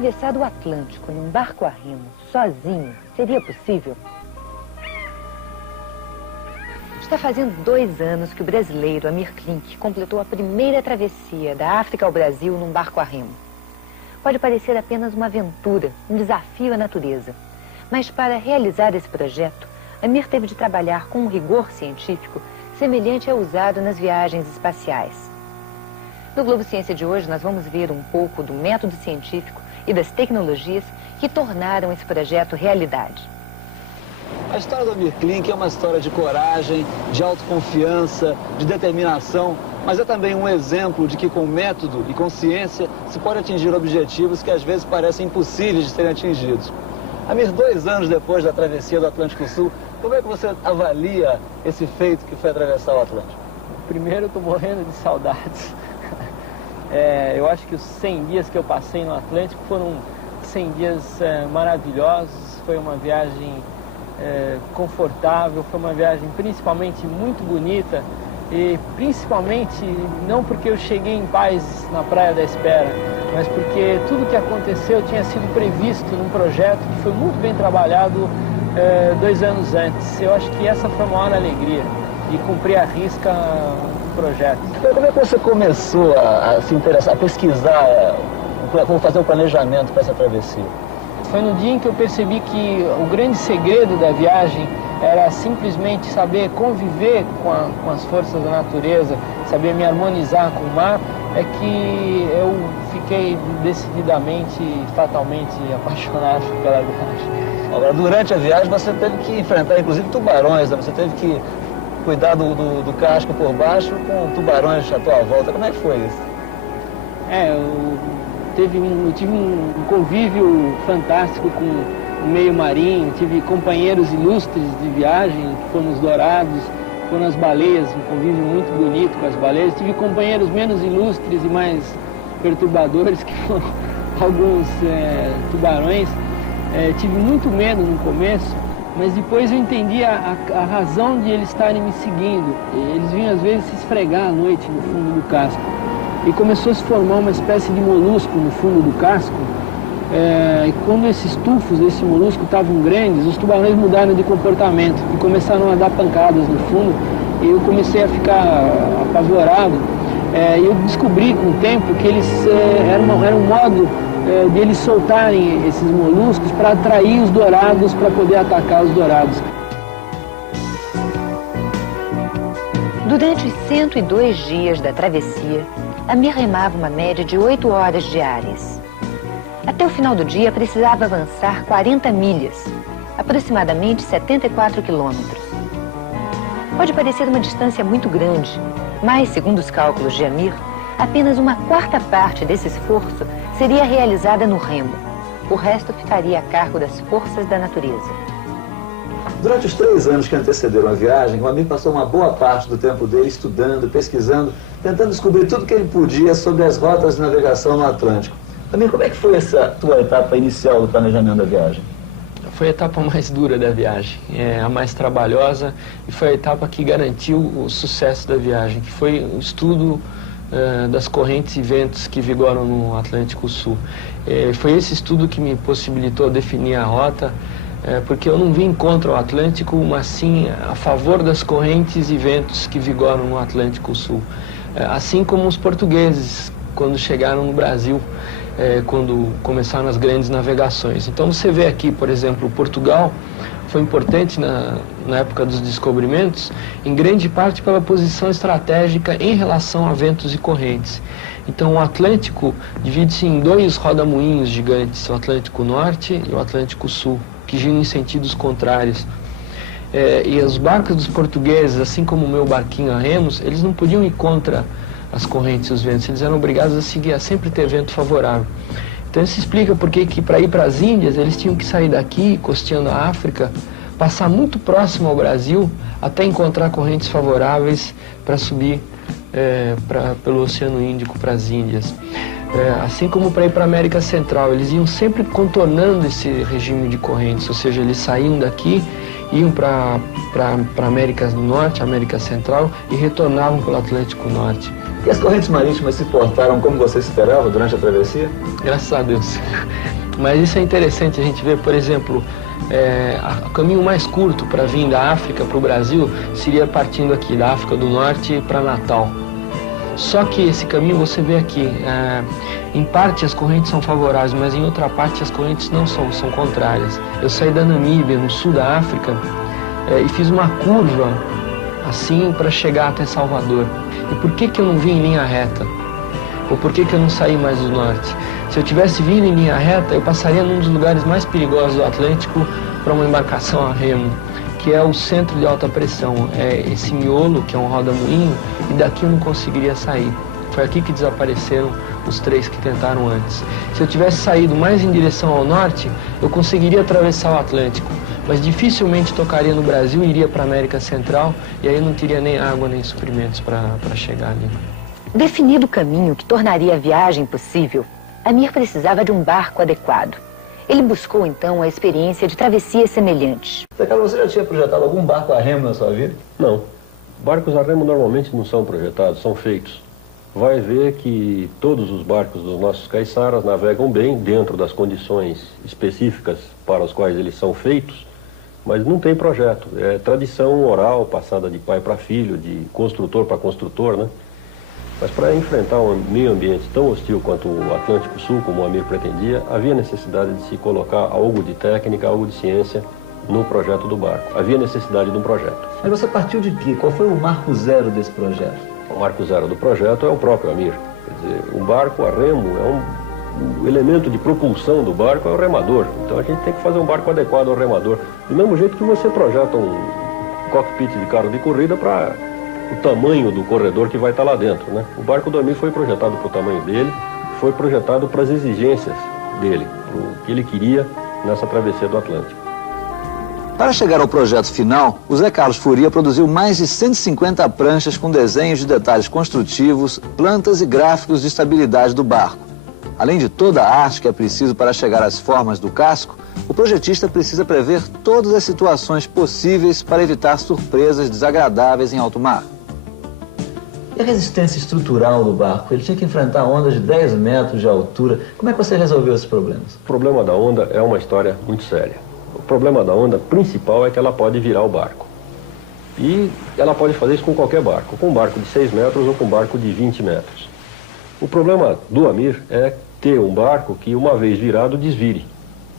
Atravessar o Atlântico num barco a remo, sozinho, seria possível? Está fazendo 2 anos que o brasileiro Amir Klink completou a primeira travessia da África ao Brasil num barco a remo. Pode parecer apenas uma aventura, um desafio à natureza. Mas para realizar esse projeto, Amir teve de trabalhar com um rigor científico semelhante ao usado nas viagens espaciais. No Globo Ciência de hoje, nós vamos ver um pouco do método científico e das tecnologias que tornaram esse projeto realidade. A história do Amir Klink é uma história de coragem, de autoconfiança, de determinação, mas é também um exemplo de que com método e com ciência se pode atingir objetivos que às vezes parecem impossíveis de serem atingidos. Amir, 2 anos depois da travessia do Atlântico Sul, como é que você avalia esse feito que foi atravessar o Atlântico? Primeiro, eu estou morrendo de saudades. Eu acho que os 100 dias que eu passei no Atlântico foram 100 dias maravilhosos. Foi uma viagem confortável, foi uma viagem principalmente muito bonita e principalmente não porque eu cheguei em paz na Praia da Espera, mas porque tudo que aconteceu tinha sido previsto num projeto que foi muito bem trabalhado 2 anos antes. Eu acho que essa foi a maior alegria, de cumprir à risca o projeto. Como é que você começou a se interessar, a pesquisar, como fazer o planejamento para essa travessia? Foi no dia em que eu percebi que o grande segredo da viagem era simplesmente saber conviver com as forças da natureza, saber me harmonizar com o mar, é que eu fiquei decididamente e fatalmente apaixonado pela viagem. Agora, durante a viagem você teve que enfrentar inclusive tubarões, né? Você teve que cuidar do casco por baixo com tubarões à tua volta. Como é que foi isso? Eu tive um convívio fantástico com o meio marinho, tive companheiros ilustres de viagem, que foram os dourados, foram as baleias, um convívio muito bonito com as baleias. Tive companheiros menos ilustres e mais perturbadores, que foram alguns tubarões. Tive muito medo no começo, mas depois eu entendi a razão de eles estarem me seguindo. Eles vinham às vezes se esfregar à noite no fundo do casco. E começou a se formar uma espécie de molusco no fundo do casco. E quando esses tufos desse molusco estavam grandes, os tubarões mudaram de comportamento e começaram a dar pancadas no fundo. E eu comecei a ficar apavorado. E eu descobri com o tempo que eles era um modo de eles soltarem esses moluscos para atrair os dourados, para poder atacar os dourados. Durante os 102 dias da travessia, Amir remava uma média de 8 horas diárias. Até o final do dia, precisava avançar 40 milhas, aproximadamente 74 quilômetros. Pode parecer uma distância muito grande, mas, segundo os cálculos de Amir, apenas uma 4ª parte desse esforço seria realizada no remo. O resto ficaria a cargo das forças da natureza. Durante os 3 anos que antecederam a viagem, o Amir passou uma boa parte do tempo dele estudando, pesquisando, tentando descobrir tudo que ele podia sobre as rotas de navegação no Atlântico. Amir, como é que foi essa tua etapa inicial do planejamento da viagem? Foi a etapa mais dura da viagem, a mais trabalhosa, e foi a etapa que garantiu o sucesso da viagem, que foi o estudo das correntes e ventos que vigoram no Atlântico Sul. Foi esse estudo que me possibilitou definir a rota, porque eu não vim contra o Atlântico, mas sim a favor das correntes e ventos que vigoram no Atlântico Sul. Assim como os portugueses, quando chegaram no Brasil, quando começaram as grandes navegações. Então você vê aqui, por exemplo, Portugal foi importante na época dos descobrimentos, em grande parte pela posição estratégica em relação a ventos e correntes. Então o Atlântico divide-se em 2 rodamuinhos gigantes, o Atlântico Norte e o Atlântico Sul, que giram em sentidos contrários. E os barcos dos portugueses, assim como o meu barquinho a remos, eles não podiam ir contra as correntes e os ventos, eles eram obrigados a seguir, a sempre ter vento favorável. Então isso explica por que para ir para as Índias, eles tinham que sair daqui, costeando a África, passar muito próximo ao Brasil, até encontrar correntes favoráveis para subir pelo Oceano Índico para as Índias. Assim como para ir para a América Central, eles iam sempre contornando esse regime de correntes, ou seja, eles saíam daqui iam para América do Norte, América Central e retornavam pelo Atlântico Norte. E as correntes marítimas se portaram como você esperava durante a travessia? Graças a Deus. Mas isso é interessante a gente ver, por exemplo, o caminho mais curto para vir da África para o Brasil seria partindo aqui da África do Norte para Natal. Só que esse caminho você vê aqui, em parte as correntes são favoráveis, mas em outra parte as correntes não são contrárias. Eu saí da Namíbia, no sul da África, e fiz uma curva assim para chegar até Salvador. E por que eu não vim em linha reta? Ou por que eu não saí mais do norte? Se eu tivesse vindo em linha reta, eu passaria num dos lugares mais perigosos do Atlântico para uma embarcação a remo, que é o centro de alta pressão. É esse miolo, que é um roda-moinho, e daqui eu não conseguiria sair. Foi aqui que desapareceram os 3 que tentaram antes. Se eu tivesse saído mais em direção ao norte, eu conseguiria atravessar o Atlântico, mas dificilmente tocaria no Brasil e iria para a América Central, e aí não teria nem água nem suprimentos para chegar ali. Definido o caminho que tornaria a viagem possível, Amir precisava de um barco adequado. Ele buscou, então, a experiência de travessias semelhantes. Zé Carlos, você já tinha projetado algum barco a remo na sua vida? Não. Barcos a remo normalmente não são projetados, são feitos. Vai ver que todos os barcos dos nossos caiçaras navegam bem dentro das condições específicas para as quais eles são feitos, mas não tem projeto. É tradição oral, passada de pai para filho, de construtor para construtor, né? Mas para enfrentar um meio ambiente tão hostil quanto o Atlântico Sul, como o Amir pretendia, havia necessidade de se colocar algo de técnica, algo de ciência no projeto do barco. Havia necessidade de um projeto. Mas você partiu de quê? Qual foi o marco zero desse projeto? O marco zero do projeto é o próprio Amir. Quer dizer, o barco a remo o elemento de propulsão do barco é o remador. Então a gente tem que fazer um barco adequado ao remador. Do mesmo jeito que você projeta um cockpit de carro de corrida para o tamanho do corredor que vai estar lá dentro, né? O barco do Amir foi projetado para o tamanho dele, foi projetado para as exigências dele, para o que ele queria nessa travessia do Atlântico. Para chegar ao projeto final, o Zé Carlos Furia produziu mais de 150 pranchas com desenhos de detalhes construtivos, plantas e gráficos de estabilidade do barco. Além de toda a arte que é preciso para chegar às formas do casco, o projetista precisa prever todas as situações possíveis para evitar surpresas desagradáveis em alto mar. E a resistência estrutural do barco? Ele tinha que enfrentar ondas de 10 metros de altura. Como é que você resolveu esses problemas? O problema da onda é uma história muito séria. O problema da onda principal é que ela pode virar o barco. E ela pode fazer isso com qualquer barco, com um barco de 6 metros ou com um barco de 20 metros. O problema do Amir é ter um barco que, uma vez virado, desvire.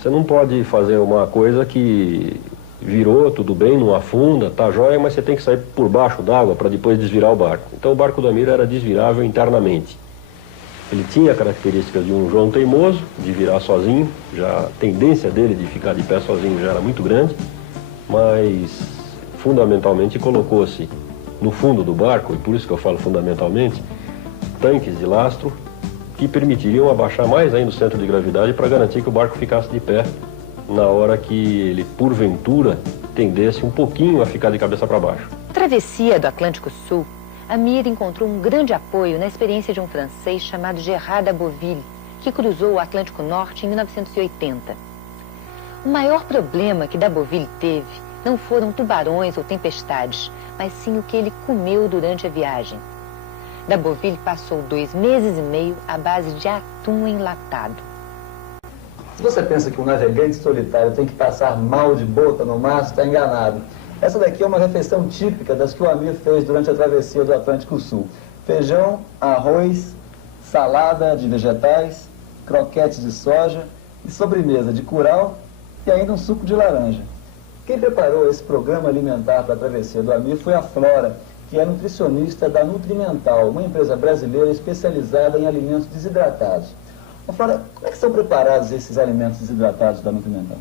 Você não pode fazer uma coisa que virou, tudo bem, não afunda, tá jóia, mas você tem que sair por baixo d'água para depois desvirar o barco. Então o barco do Amir era desvirável internamente. Ele tinha características de um João teimoso, de virar sozinho, já a tendência dele de ficar de pé sozinho já era muito grande, mas fundamentalmente colocou-se no fundo do barco, e por isso que eu falo fundamentalmente, tanques de lastro que permitiriam abaixar mais ainda o centro de gravidade para garantir que o barco ficasse de pé na hora que ele, porventura, tendesse um pouquinho a ficar de cabeça para baixo. Na travessia do Atlântico Sul, Amir encontrou um grande apoio na experiência de um francês chamado Gerard Daboville, que cruzou o Atlântico Norte em 1980. O maior problema que Daboville teve não foram tubarões ou tempestades, mas sim o que ele comeu durante a viagem. Daboville passou 2 meses e meio à base de atum enlatado. Se você pensa que um navegante solitário tem que passar mal de boca no mar, está enganado. Essa daqui é uma refeição típica das que o Amir fez durante a travessia do Atlântico Sul. Feijão, arroz, salada de vegetais, croquetes de soja e sobremesa de curau e ainda um suco de laranja. Quem preparou esse programa alimentar para a travessia do Amir foi a Flora, que é nutricionista da Nutrimental, uma empresa brasileira especializada em alimentos desidratados. Flora, como é que são preparados esses alimentos desidratados da Nutrimental?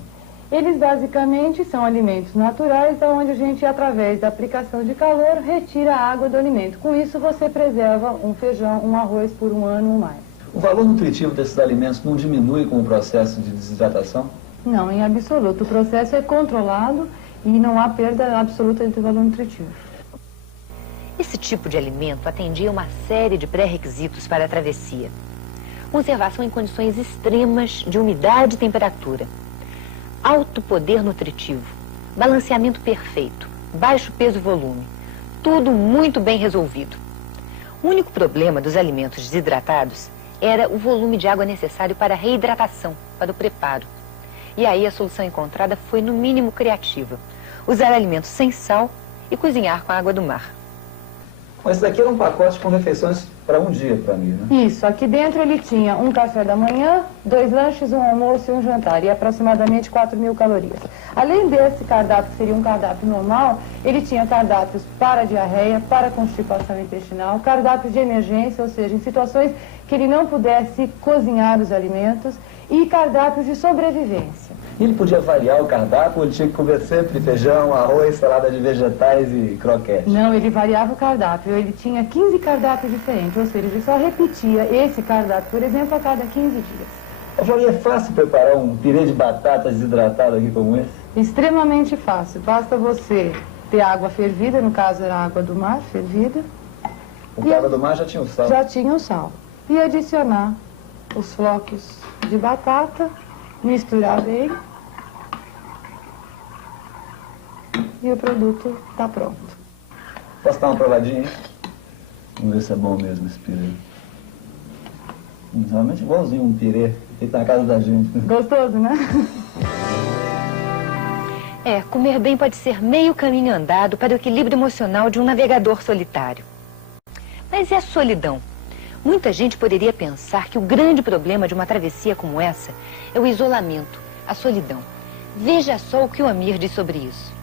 Eles basicamente são alimentos naturais, onde a gente, através da aplicação de calor, retira a água do alimento. Com isso, você preserva um feijão, um arroz por 1 ano ou mais. O valor nutritivo desses alimentos não diminui com o processo de desidratação? Não, em absoluto. O processo é controlado e não há perda absoluta de valor nutritivo. Esse tipo de alimento atendia uma série de pré-requisitos para a travessia. Conservação em condições extremas de umidade e temperatura. Alto poder nutritivo. balanceamento perfeito, baixo peso e volume, tudo muito bem resolvido. O único problema dos alimentos desidratados era o volume de água necessário para a reidratação, para o preparo. E aí a solução encontrada foi, no mínimo, criativa. Usar alimentos sem sal e cozinhar com a água do mar. Mas esse daqui era um pacote com refeições para um dia para mim, né? Isso, aqui dentro ele tinha um café da manhã, 2 lanches, um almoço e um jantar, e aproximadamente 4.000 calorias. Além desse cardápio, que seria um cardápio normal, ele tinha cardápios para diarreia, para constipação intestinal, cardápios de emergência, ou seja, em situações que ele não pudesse cozinhar os alimentos, e cardápios de sobrevivência. E ele podia variar o cardápio ou ele tinha que comer sempre feijão, arroz, salada de vegetais e croquete? Não, ele variava o cardápio. Ele tinha 15 cardápios diferentes, ou seja, ele só repetia esse cardápio, por exemplo, a cada 15 dias. Florinha, é fácil preparar um pirê de batata desidratado aqui como esse? Extremamente fácil. Basta você ter água fervida, no caso era água do mar fervida. O água do mar já tinha o sal? Já tinha o sal. E adicionar os flocos de batata, misturar bem e o produto está pronto. Posso dar uma provadinha? Vamos ver se é bom mesmo esse pirê. Realmente igualzinho um pirê feito na casa da gente. Gostoso, né? Comer bem pode ser meio caminho andado para o equilíbrio emocional de um navegador solitário. Mas e a solidão? Muita gente poderia pensar que o grande problema de uma travessia como essa é o isolamento, a solidão. Veja só o que o Amir diz sobre isso.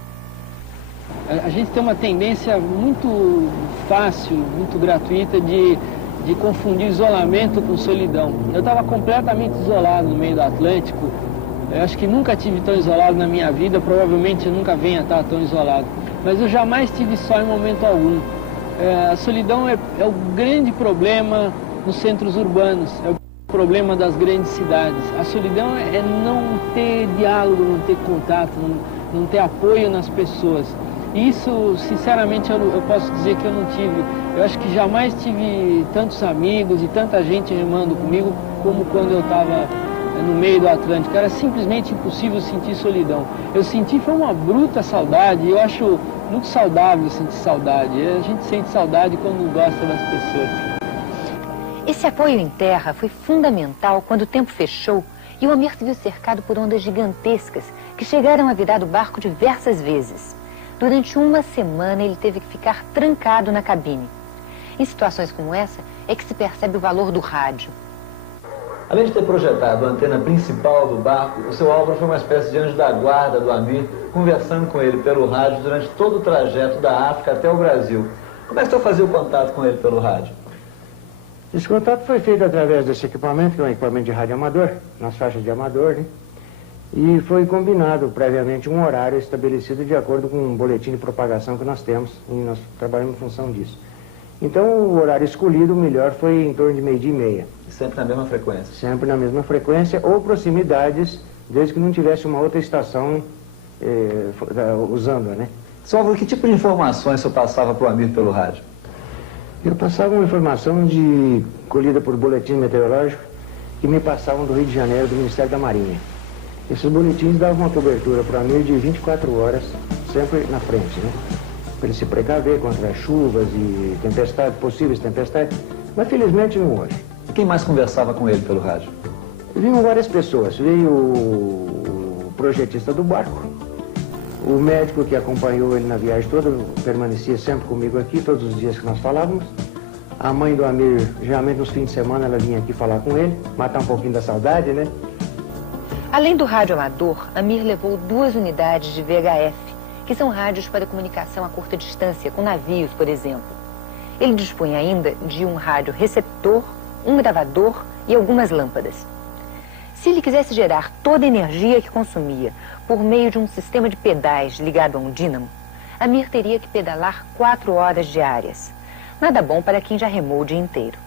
A gente tem uma tendência muito fácil, muito gratuita de confundir isolamento com solidão. Eu estava completamente isolado no meio do Atlântico. Eu acho que nunca tive tão isolado na minha vida, provavelmente eu nunca venha estar tão isolado. Mas eu jamais estive só em momento algum. A solidão é o grande problema nos centros urbanos, é o problema das grandes cidades. A solidão é não ter diálogo, não ter contato, não ter apoio nas pessoas. E isso, sinceramente, eu posso dizer que eu não tive. Eu acho que jamais tive tantos amigos e tanta gente remando comigo como quando eu estava no meio do Atlântico. Era simplesmente impossível sentir solidão. Eu senti foi uma bruta saudade, e eu acho muito saudável sentir saudade. A gente sente saudade quando gosta das pessoas. Esse apoio em terra foi fundamental quando o tempo fechou e o Amir se viu cercado por ondas gigantescas que chegaram a virar o barco diversas vezes. Durante uma semana ele teve que ficar trancado na cabine. Em situações como essa é que se percebe o valor do rádio. Além de ter projetado a antena principal do barco, o seu Álvaro foi uma espécie de anjo da guarda do Amir, conversando com ele pelo rádio durante todo o trajeto da África até o Brasil. Como é que você fazia o contato com ele pelo rádio? Esse contato foi feito através desse equipamento, que é um equipamento de rádio amador, nas faixas de amador, né? E foi combinado previamente um horário estabelecido de acordo com um boletim de propagação que nós temos, e nós trabalhamos em função disso. Então, o horário escolhido, o melhor, foi em torno de 12h30. Sempre na mesma frequência? Sempre na mesma frequência, ou proximidades, desde que não tivesse uma outra estação usando, né? Seu Álvaro, que tipo de informações o senhor passava para o Amir pelo rádio? Eu passava uma informação colhida por boletins meteorológicos que me passavam do Rio de Janeiro, do Ministério da Marinha. Esses boletins davam uma cobertura para o Amir de 24 horas, sempre na frente, né? Para ele se precaver contra chuvas e tempestades, possíveis tempestades, mas felizmente não hoje. E quem mais conversava com ele pelo rádio? Vinham várias pessoas. Veio o projetista do barco, o médico que acompanhou ele na viagem toda, permanecia sempre comigo aqui, todos os dias que nós falávamos. A mãe do Amir, geralmente nos fins de semana, ela vinha aqui falar com ele, matar um pouquinho da saudade, né? Além do rádio amador, Amir levou 2 unidades de VHF, que são rádios para comunicação a curta distância, com navios, por exemplo. Ele dispunha ainda de um rádio receptor, um gravador e algumas lâmpadas. Se ele quisesse gerar toda a energia que consumia por meio de um sistema de pedais ligado a um dínamo, Amir teria que pedalar 4 horas diárias. Nada bom para quem já remou o dia inteiro.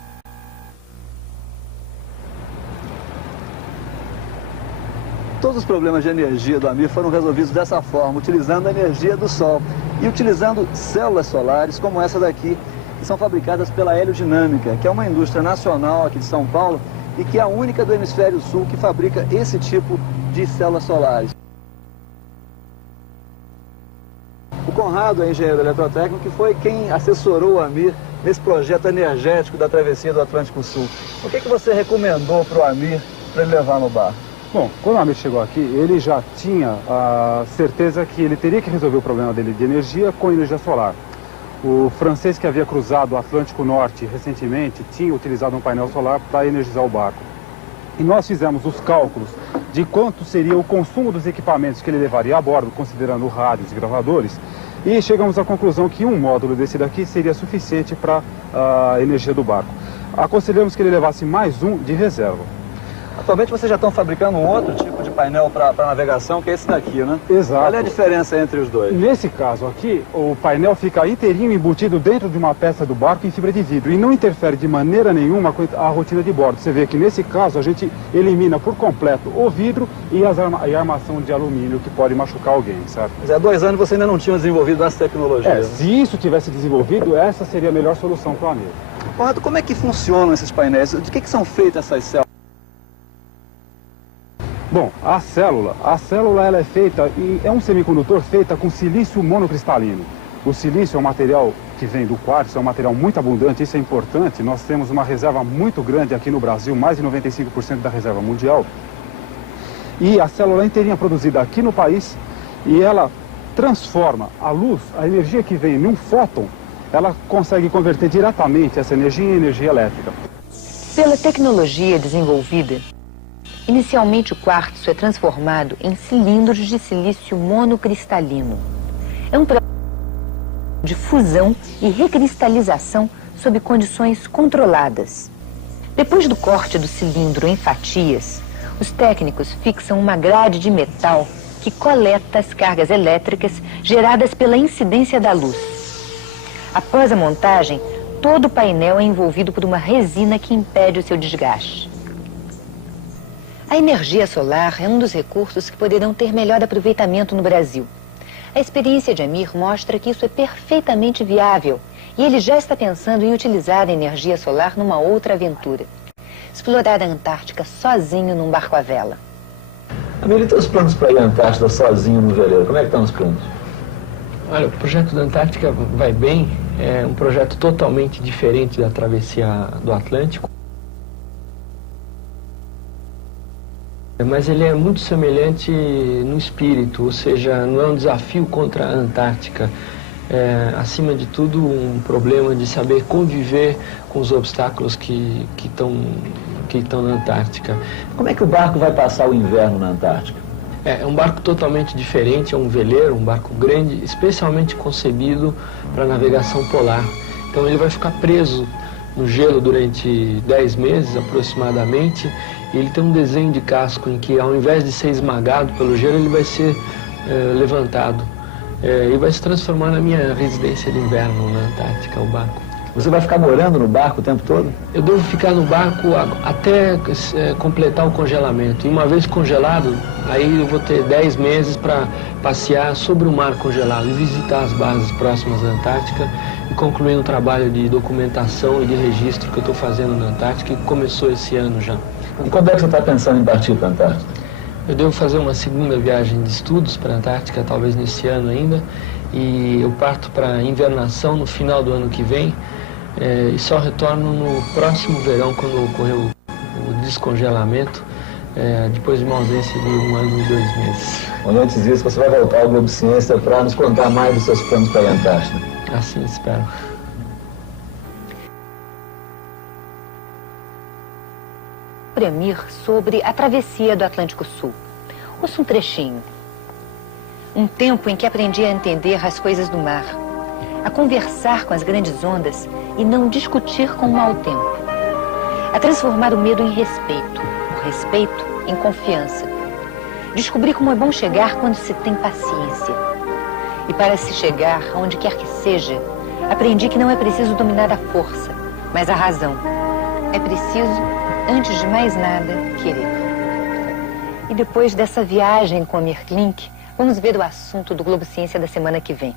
Todos os problemas de energia do Amir foram resolvidos dessa forma, utilizando a energia do sol e utilizando células solares como essa daqui, que são fabricadas pela Heliodinâmica, que é uma indústria nacional aqui de São Paulo e que é a única do hemisfério sul que fabrica esse tipo de células solares. O Conrado é engenheiro eletrotécnico e foi quem assessorou o Amir nesse projeto energético da travessia do Atlântico Sul. O que você recomendou para o Amir para ele levar no barco? Bom, quando o Amir chegou aqui, ele já tinha a certeza que ele teria que resolver o problema dele de energia com energia solar. O francês que havia cruzado o Atlântico Norte recentemente tinha utilizado um painel solar para energizar o barco. E nós fizemos os cálculos de quanto seria o consumo dos equipamentos que ele levaria a bordo, considerando rádios e gravadores, e chegamos à conclusão que um módulo desse daqui seria suficiente para a energia do barco. Aconselhamos que ele levasse mais um de reserva. Atualmente vocês já estão fabricando um outro tipo de painel para navegação, que é esse daqui, né? Exato. Qual é a diferença entre os dois? Nesse caso aqui, o painel fica inteirinho embutido dentro de uma peça do barco em fibra de vidro e não interfere de maneira nenhuma com a rotina de bordo. Você vê que nesse caso a gente elimina por completo o vidro e a armação de alumínio que pode machucar alguém, sabe? Mas há 2 anos você ainda não tinha desenvolvido essa tecnologia. Né? Se isso tivesse desenvolvido, essa seria a melhor solução para o Amir. Conrado, como é que funcionam esses painéis? De que são feitas essas células? Bom, a célula ela é feita, e é um semicondutor feita com silício monocristalino. O silício é um material que vem do quartzo, é um material muito abundante, isso é importante. Nós temos uma reserva muito grande aqui no Brasil, mais de 95% da reserva mundial. E a célula inteirinha produzida aqui no país, e ela transforma a luz, a energia que vem num fóton, ela consegue converter diretamente essa energia em energia elétrica. Pela tecnologia desenvolvida, inicialmente o quartzo é transformado em cilindros de silício monocristalino. É um processo de fusão e recristalização sob condições controladas. Depois do corte do cilindro em fatias, os técnicos fixam uma grade de metal que coleta as cargas elétricas geradas pela incidência da luz. Após a montagem, todo o painel é envolvido por uma resina que impede o seu desgaste. A energia solar é um dos recursos que poderão ter melhor aproveitamento no Brasil. A experiência de Amir mostra que isso é perfeitamente viável e ele já está pensando em utilizar a energia solar numa outra aventura. Explorar a Antártica sozinho num barco à vela. Amir, e teus planos para ir à Antártida sozinho no veleiro? Como é que estão os planos? Olha, o projeto da Antártica vai bem, é um projeto totalmente diferente da travessia do Atlântico. Mas ele é muito semelhante no espírito, ou seja, não é um desafio contra a Antártica. É, acima de tudo, um problema de saber conviver com os obstáculos que estão na Antártica. Como é que o barco vai passar o inverno na Antártica? É um barco totalmente diferente, é um veleiro, um barco grande, especialmente concebido para navegação polar. Então ele vai ficar preso no gelo durante 10 meses aproximadamente. E ele tem um desenho de casco em que, ao invés de ser esmagado pelo gelo, ele vai ser levantado. E vai se transformar na minha residência de inverno na Antártica, o barco. Você vai ficar morando no barco o tempo todo? Eu devo ficar no barco até completar o congelamento. E uma vez congelado, aí eu vou ter 10 meses para passear sobre o mar congelado e visitar as bases próximas da Antártica e concluir um trabalho de documentação e de registro que eu estou fazendo na Antártica, que começou esse ano já. E quando é que você está pensando em partir para a Antártica? Eu devo fazer uma segunda viagem de estudos para a Antártica, talvez nesse ano ainda, e eu parto para a invernação no final do ano que vem, e só retorno no próximo verão, quando ocorrer o descongelamento, depois de uma ausência de 1 ano e 2 meses. Quando antes disso, você vai voltar ao Globo Ciência para nos contar mais dos seus planos para a Antártica. Assim espero. Amir sobre a travessia do Atlântico Sul. Ouça um trechinho. Um tempo em que aprendi a entender as coisas do mar, a conversar com as grandes ondas e não discutir com o mau tempo, a transformar o medo em respeito, o respeito em confiança. Descobri como é bom chegar quando se tem paciência. E para se chegar aonde quer que seja, aprendi que não é preciso dominar a força, mas a razão. É preciso, antes de mais nada, querer. E depois dessa viagem com Amir Klink, vamos ver o assunto do Globo Ciência da semana que vem.